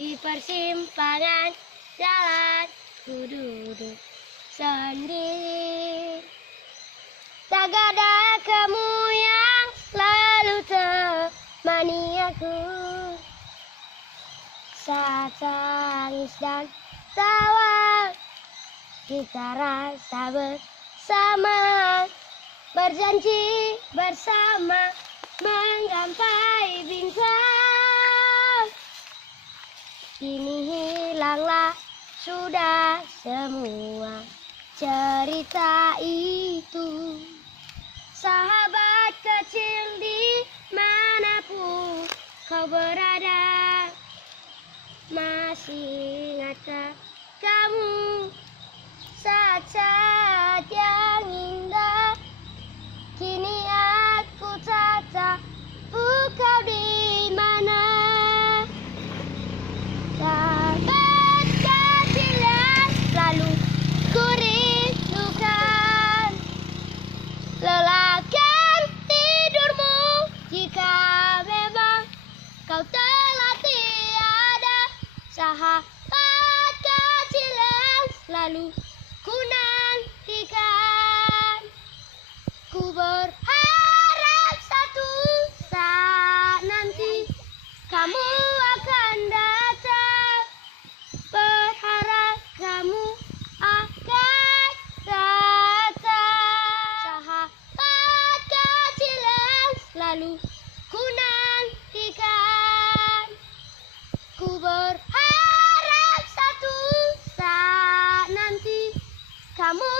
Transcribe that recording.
Di persimpangan jalan ku duduk sendiri. Tak ada kamu yang selalu temani aku saat tangis dan tawa. Kita rasa bersama, berjanji bersama menggapai bintang. Kini hilanglah sudah semua cerita itu. Sahabat kecil dimanapun kau berada, masih ingatkah kamu saat-saat yang indah? Kini aku tak tahu kau di mana. Sahabat kecil yang selalu ku rindukan, lelahkan tidurmu jika memang kau telah tiada. Sahabat kecil yang selalu ku nantikan. Ku berharap satu saat nanti kamu akan datang. Berharap kamu akan datang. Sahabat kecil yang selalu ku nantikan. Ku berharap satu saat nanti kamu